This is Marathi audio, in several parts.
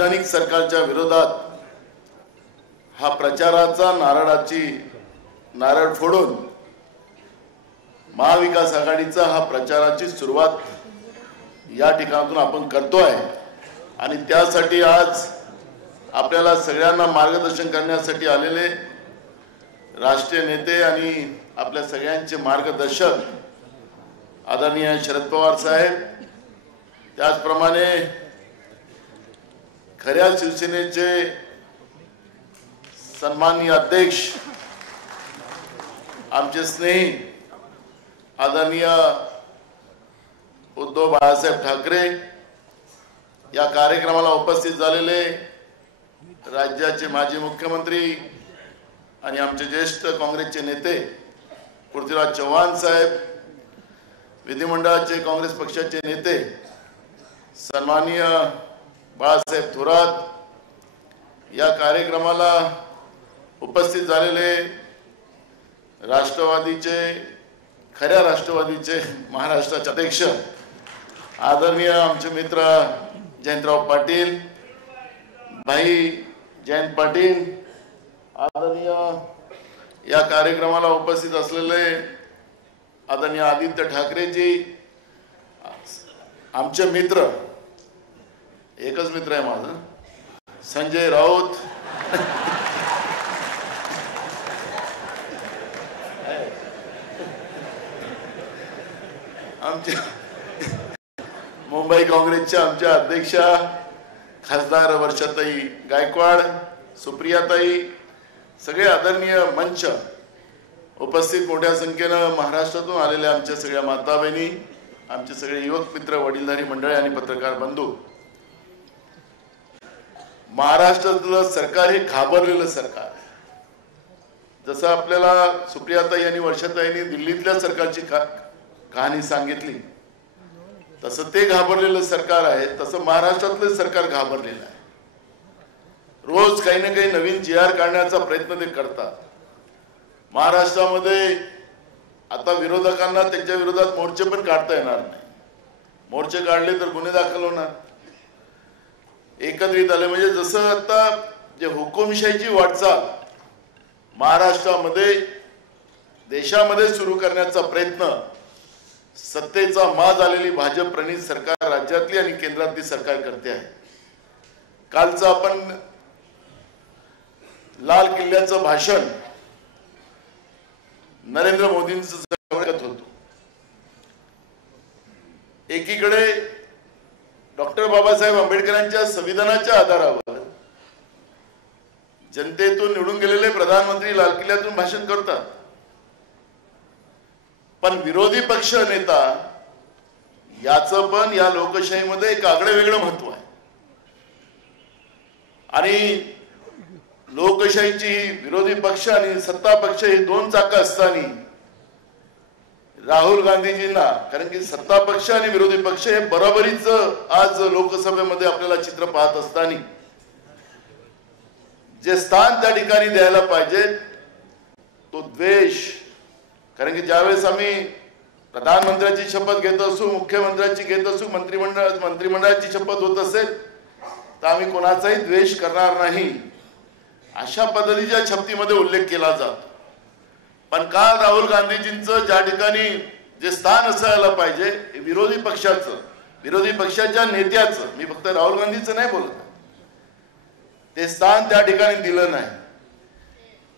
संविधानिक सरकारच्या विरोधात हा प्रचाराचा नारळ फोडून महाविकास आघाडीचा हा प्रचाराची सुरुवात या ठिकाणातून आपण करतोय आणि त्यासाठी आज आपल्याला सगळ्यांना मार्गदर्शन करण्यासाठी आलेले राष्ट्रीय नेते आणि आपल्या सगळ्यांचे मार्गदर्शक आदरणीय शरद पवार साहेब, त्याचप्रमाणे खऱ्या शिवसेनेचे सन्माननीय अध्यक्ष आमचे स्नेही आदरणीय उद्धव बाळासाहेब ठाकरे, या कार्यक्रमाला उपस्थित झालेले राज्याचे माजी मुख्यमंत्री आणि आमचे ज्येष्ठ काँग्रेसचे नेते पृथ्वीराज चव्हाण साहेब, विधिमंडळाचे काँग्रेस पक्षाचे नेते सन्माननीय बाळासाहेब थोरात, या कार्यक्रमाला उपस्थित झालेले खऱ्या राष्ट्रवादीचे महाराष्ट्राचे अध्यक्ष आदरणीय आमचे मित्र जयंतराव पाटील, भाई जयंत पाटील, आदरणीय या कार्यक्रमाला उपस्थित असलेले आदरणीय आदित्य ठाकरेजी, आमचे मित्र, एकच मित्र आहे माझा, संजय राऊत, आमच्या मुंबई काँग्रेसच्या आमच्या अध्यक्षा खासदार वर्षाताई गायकवाड, सुप्रियाताई, सगळे आदरणीय मंच, उपस्थित मोठ्या संख्येनं महाराष्ट्रातून आलेल्या आमच्या सगळ्या माता बहिणी, आमचे सगळे युवक मित्र, वडीलधारी मंडळी आणि पत्रकार बंधू, महाराष्ट्रातलं सरकार हे घाबरलेलं सरकार आहे. जसं आपल्याला सुप्रियाताई आणि वर्षाताईंनी दिल्लीतल्या सरकारची कहाणी सांगितली, तसं ते घाबरलेलं सरकार आहे, तसं महाराष्ट्रातलं सरकार घाबरलेलं आहे. रोज काही ना काही नवीन GR काढण्याचा प्रयत्न ते करतात. महाराष्ट्रामध्ये आता विरोधकांना त्यांच्या विरोधात मोर्चे पण काढता येणार नाही. मोर्चे काढले तर गुन्हे दाखल होणार. एकत्रित आले म्हणजे जसं आता जे हुकुमशाहीची वाटचाल महाराष्ट्रामध्ये देशामध्ये सुरू करण्याचा प्रयत्न सत्तेचा माज आलेली भाजप प्रणित सरकार राज्यातली आणि केंद्रातली सरकार करते आहे. कालचं आपण लाल किल्ल्याचं भाषण नरेंद्र मोदींचं ऐकत होतो. एकीकडे डॉक्टर बाबासाहेब आंबेडकरांच्या संविधानाच्या आधारावर जनतेतून निवडून गेलेले प्रधानमंत्री लाल किल्ल्यातून भाषण करतात, पण विरोधी पक्ष नेता याचं पण या लोकशाहीमध्ये एक आगळं वेगळं महत्व आहे. आणि लोकशाहीची विरोधी पक्ष आणि सत्ता पक्ष हे दोन चाकं असताना राहुल गांधीजींना, कारण की सत्ता पक्ष आणि विरोधी पक्ष हे बरोबरीच आज लोकसभेमध्ये आपल्याला चित्र पाहत असताना जे स्थान त्या ठिकाणी द्यायला पाहिजे तो द्वेष, कारण की ज्यावेळेस आम्ही प्रधानमंत्र्याची शपथ घेत असू, मुख्यमंत्र्याची घेत असू, मंत्रिमंडळाची शपथ होत असेल तर आम्ही कोणाचाही द्वेष करणार नाही अशा पद्धतीच्या शपथीमध्ये उल्लेख केला जातो. पण काल राहुल गांधीजींचं ज्या ठिकाणी जे स्थान असायला पाहिजे विरोधी पक्षाचं, विरोधी पक्षाच्या नेत्याचं, मी फक्त राहुल गांधीचं नाही बोलत, ते स्थान त्या ठिकाणी दिलं नाही.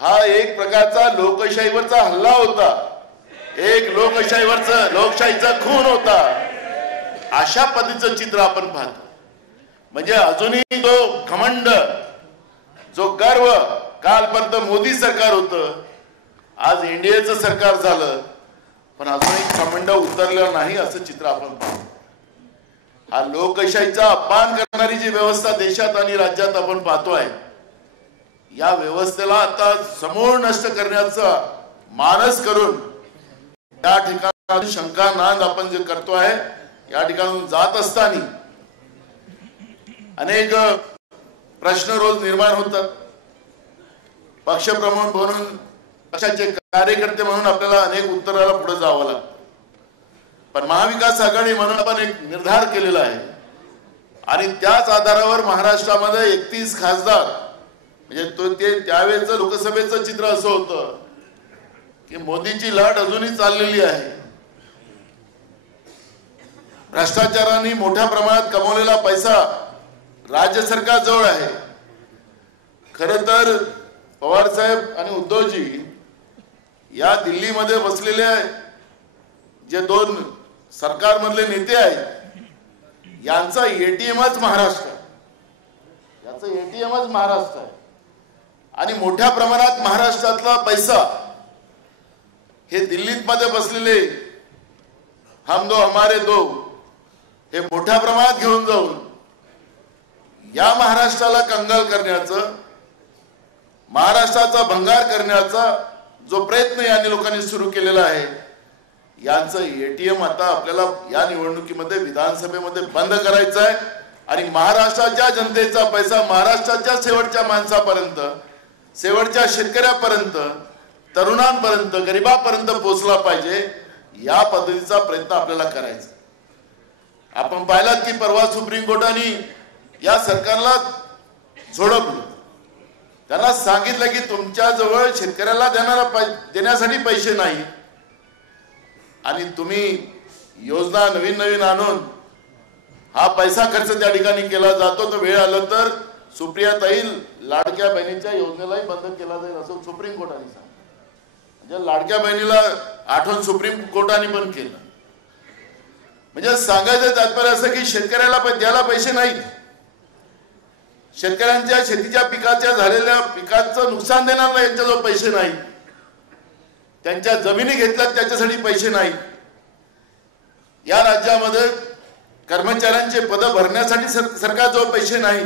हा एक प्रकारचा लोकशाहीवरचा हल्ला होता, एक लोकशाहीचा खून होता. अशा पद्धतीचं चित्र आपण पाहतो. म्हणजे अजूनही जो घमंड, जो गर्व, कालपर्यंत मोदी सरकार होतं, आज एनडीएचं सरकार झालं, पण अजूनही घमंड उतरलं नाही असं चित्र आपण पाहतो. हा लोकशाहीचा अपमान करणारी जी व्यवस्था देशात आणि राज्यात आपण पाहतोय, या व्यवस्थेला आता समूळ नष्ट करण्याचा मानस करून या ठिकाणी शंका नांद आपण जे करतोय, या ठिकाणून जात असताना अनेक प्रश्न रोज निर्माण होतात. पक्षप्रमुख म्हणून, पक्षाचे कार्यकर्ते म्हणून आपल्याला अनेक उत्तराला पुढे जावं लागतं. पण महाविकास आघाडी म्हणून आपण एक निर्धार केलेला आहे. आणि त्याच आधारावर महाराष्ट्रामध्ये 31 खासदार म्हणजे ते त्यावेळेचं लोकसभेचं चित्र असं होतं की मोदींची लाट अजूनही चाललेली आहे. भ्रष्टाचाराने मोठ्या प्रमाणात कमवलेला पैसा राज्य सरकार जवळ आहे. खरं तर पवार साहेब आणि उद्धवजी या दिल्लीमध्ये बसलेले जे दोन सरकारमधले नेते आहेत यांचा एटीएमच महाराष्ट्र आहे आणि मोठ्या प्रमाणात महाराष्ट्रातला पैसा हे दिल्लीत मध्ये बसलेले हम दो हमारे दो हे मोठ्या प्रमाणात घेऊन जाऊन या महाराष्ट्राला कंगाल करण्याचं, महाराष्ट्राचा भंगार करण्याचा जो प्रयत्न या लोकांनी सुरू केलेला आहे यांचं एटीएम आता आपल्याला या निवडणुकीमध्ये विधानसभेमध्ये बंद करायचं आहे आणि महाराष्ट्राच्या जनतेचा पैसा महाराष्ट्राच्या शेवटच्या माणसापर्यंत, शेवटच्या शेतकऱ्यापर्यंत, तरुणांपर्यंत, गरिबापर्यंत पोहोचला पाहिजे. या पद्धतीचा प्रयत्न आपल्याला करायचा. आपण पाहिलात की परवा सुप्रीम कोर्टाने या सरकारला झोडपलं. त्यांना सांगितलं की तुमच्या जवळ शेतकऱ्याला देण्यासाठी पैसे नाही आणि तुम्ही योजना नवीन आणून हा पैसा खर्च त्या ठिकाणी केला जातो. तर वेळ आलं तर सुप्रियाताई लाडक्या बहिणीच्या योजनेलाही बंद केला जाईल असं सुप्रीम कोर्टाने सांगितलं. म्हणजे लाडक्या बहिणीला आठवण सुप्रीम कोर्टाने पण केलं. म्हणजे सांगायचं तात्पर्य असं की शेतकऱ्याला द्यायला पैसे नाहीत. शेतकऱ्यांच्या शेतीच्या पिकाच्या झालेल्या पिकाचं नुकसान देणार नाही यांच्याजवळ पैसे नाही. त्यांच्या जमिनी घेतल्यात त्याच्यासाठी पैसे नाही. या राज्यामध्ये कर्मचाऱ्यांचे पद भरण्यासाठी सरकारजवळ पैसे नाही.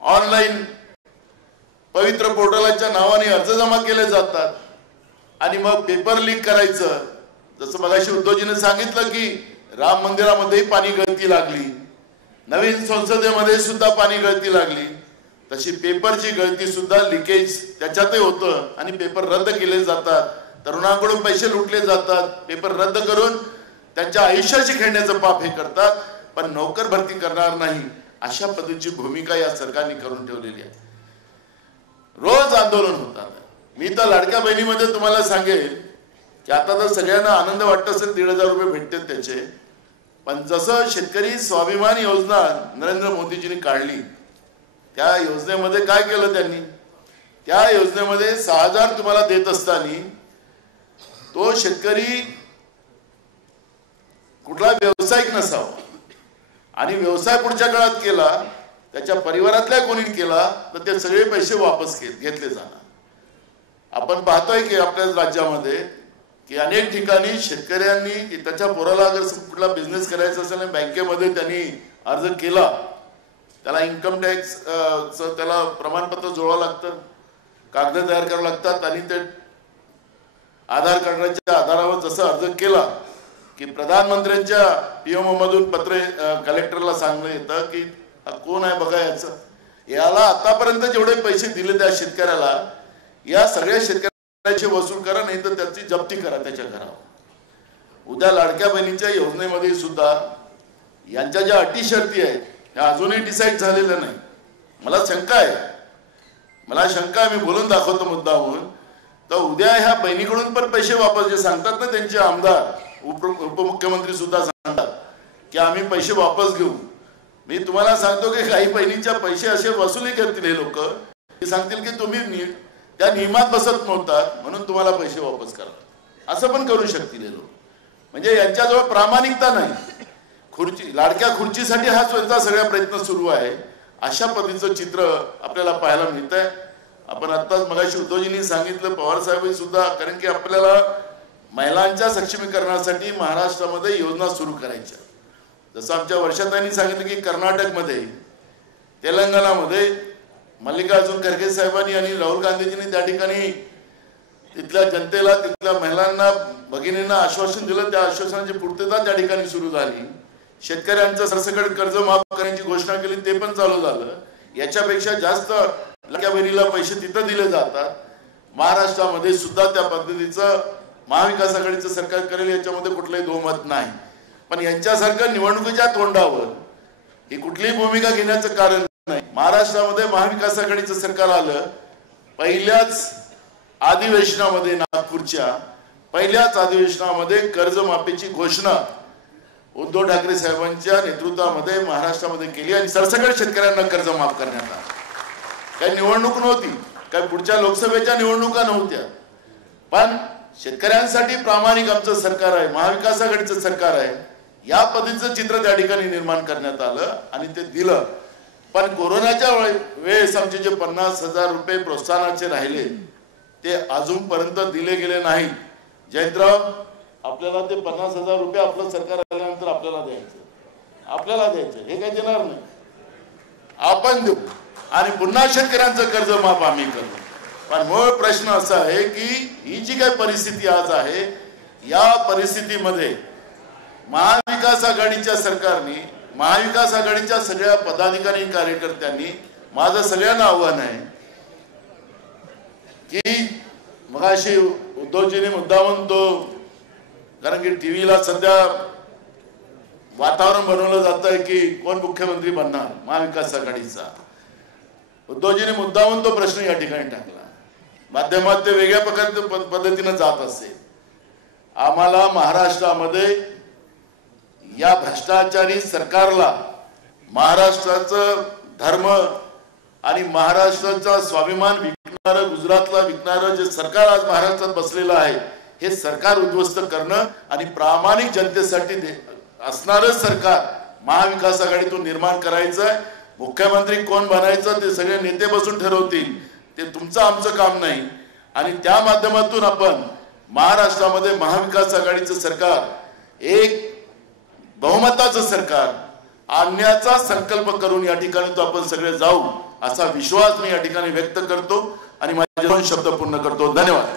ऑनलाईन पवित्र पोर्टलच्या नावाने अर्ज जमा केले जातात आणि मग पेपर लीक करायचं. जसं मगाशी उद्धवजीने सांगितलं की राम मंदिरामध्येही पाणी गळती लागली, नवीन संसदेमध्ये सुद्धा पाणी गळती लागली, तशी पेपरची गळती सुद्धा लिकेज त्याच्यातही होतं आणि पेपर रद्द केले जातात. तरुणांकडून पैसे लुटले जातात, पेपर रद्द करून त्यांच्या आयुष्याशी खेळण्याचं पाप हे करतात, पण नोकर भरती करणार नाही अशा पद्धतीची भूमिका या सरकारने करून ठेवलेली आहे. रोज आंदोलन होतात. मी तर लाडक्या बहिणीमध्ये तुम्हाला सांगेल की आता तर सगळ्यांना आनंद वाटत असेल 1,500 रुपये भेटतात त्याचे, पण जसं शेतकरी स्वाभिमान योजना नरेंद्र मोदीजींनी काढली त्या योजनेमध्ये काय केलं त्यांनी, त्या योजनेमध्ये 6,000 तुम्हाला देत असताना तो शेतकरी कुठला व्यावसायिक नसावा आणि व्यवसाय पुढच्या काळात केला, त्याच्या परिवारातल्या कोणी केला तर ते सगळे पैसे वापस घेतले जाणार. आपण पाहतोय की आपल्या राज्यामध्ये की अनेक ठिकाणी शेतकऱ्यांनी त्याच्या पोराला अगर कुठला बिझनेस करायचा असेल आणि बँकेमध्ये त्यांनी अर्ज केला, त्याला इन्कम टॅक्स त्याला प्रमाणपत्र जोडावं लागतं, कागद तयार करावं लागतात आणि ते आधार कार्डाच्या आधारावर जसं अर्ज केला की प्रधानमंत्र्यांच्या पीएमओ मधून पत्र कलेक्टरला सांगण्यात येतं की कोण आहे बघा याला आतापर्यंत जेवढे पैसे दिले त्या शेतकऱ्याला या सगळ्या शेतकऱ्याचे वसूल करा, नाही तर त्याची जप्ती करा त्याच्या घरावर. उद्या लाडक्या बहिणीच्या योजनेमध्ये सुद्धा यांच्या ज्या अटी शर्ती आहेत ह्या अजूनही डिसाईड झालेल्या नाही. मला शंका आहे, मी बोलून दाखवतो मुद्दाहून. तर उद्या ह्या बहिणीकडून पण पैसे वापस जे सांगतात ना त्यांचे आमदार उपमुख्यमंत्री सुद्धा सांगतात की आम्ही पैसे वापस घेऊ. मी तुम्हाला सांगतो की काही बहिणींच्या पैसे असे वसुली करतील हे लोक, सांगतील की तुम्ही त्या नियमात बसत नव्हतात म्हणून तुम्हाला पैसे वापस करा, असं पण करू शकतील हे लोक. म्हणजे यांच्याजवळ प्रामाणिकता नाही. लाडक्या खुर्चीसाठी हा त्यांचा सगळा प्रयत्न सुरू आहे. अशा पद्धतीचं चित्र आपल्याला पाहायला मिळत आहे. आपण आत्ताच मगाशी उद्धवजींनी सांगितलं, पवार साहेब सुद्धा, कारण की आपल्याला महिलांच्या सक्षमीकरणासाठी महाराष्ट्रामध्ये योजना सुरू करायच्या. जसं आमच्या वर्षाताईंनी सांगितलं की कर्नाटकमध्ये, तेलंगणामध्ये मल्लिकार्जुन खरगे साहेबांनी आणि राहुल गांधीजींनी त्या ठिकाणी तिथल्या जनतेला, तिथल्या महिलांना, भगिनींना आश्वासन दिलं. त्या आश्वासनाची पूर्तता त्या ठिकाणी सुरू झाली. शेतकऱ्यांचं सरसकट कर्ज माफ करण्याची घोषणा केली, ते पण चालू झालं. याच्यापेक्षा जास्त लाडक्या बहिणीला पैसे तिथं दिले जातात. महाराष्ट्रामध्ये सुद्धा त्या पद्धतीचं महाविकास आघाडीचं सरकार करेल याच्यामध्ये कुठलंही दोमत नाही. पण यांच्यासारखं निवडणुकीच्या तोंडावर ही कुठलीही भूमिका घेण्याचं कारण नाही। महाराष्ट्रामध्ये महाविकास आघाडीचं सरकार आलं, पहिल्याच अधिवेशनामध्ये नागपूरच्या पहिल्याच अधिवेशनामध्ये कर्जमाफीची घोषणा उद्धव ठाकरे साहेबांच्या नेतृत्वामध्ये महाराष्ट्रामध्ये केली आणि सरसकट शेतकऱ्यांना कर्ज माफ करण्यात आलं। काही निवडणूक नव्हती, काही पुढच्या लोकसभेच्या निवडणुका नव्हत्या, पण शेतकऱ्यांसाठी प्रामाणिक आमचं सरकार आहे, महाविकास आघाडीचं सरकार आहे, या पद्धतीचं चित्र त्या ठिकाणी निर्माण करण्यात आलं आणि ते दिलं। पण कोरोनाच्या वेळेस आमचे जे 50,000 रुपये प्रोत्साहनाचे राहिले ते अजूनपर्यंत दिले गेले नाही। जयंतराव, आपल्याला ते 50,000 रुपये आपलं सरकार आल्यानंतर आपल्याला द्यायचं, हे काही देणार नाही, आपण देऊ आणि पुन्हा शेतकऱ्यांचं कर्ज माफ आम्ही करू। पण मूळ प्रश्न असा आहे की ही जी काही परिस्थिती आज आहे, या परिस्थितीमध्ये महाविकास आघाडीच्या सरकारने, महाविकास आघाडीच्या सगळ्या पदाधिकारी कार्यकर्त्यांनी, माझं सगळ्यांना आव्हान आहे की मगाशी उद्धवजीने मुद्दामून तो, कारण की टीव्हीला सध्या वातावरण बनवलं जात आहे की कोण मुख्यमंत्री बनणार महाविकास आघाडीचा, उद्धवजीने मुद्दामून तो प्रश्न या ठिकाणी टाकला। माध्यमात ते वेगळ्या पद्धतीने जात असे। आम्हाला महाराष्ट्रामध्ये या भ्रष्टाचारी सरकारला महाराष्ट्राचं धर्म आणि महाराष्ट्राचा स्वाभिमान विकणारं, गुजरातला विकणारं जे सरकार आज महाराष्ट्रात बसलेलं आहे, हे सरकार उद्ध्वस्त करणं आणि प्रामाणिक जनतेसाठी असणारं सरकार महाविकास आघाडीतून निर्माण करायचं आहे। मुख्यमंत्री कोण बनायचं ते सगळे नेते बसून ठरवतील, ते तुमचं आमचं काम नाही। आणि त्या माध्यमातून आपण महाराष्ट्रामध्ये महाविकास आघाडीचं सरकार, एक बहुमताचं सरकार आणण्याचा संकल्प करून या ठिकाणी तो आपण सगळे जाऊ, असा विश्वास मी या ठिकाणी व्यक्त करतो आणि माझे 2 शब्द पूर्ण करतो। धन्यवाद।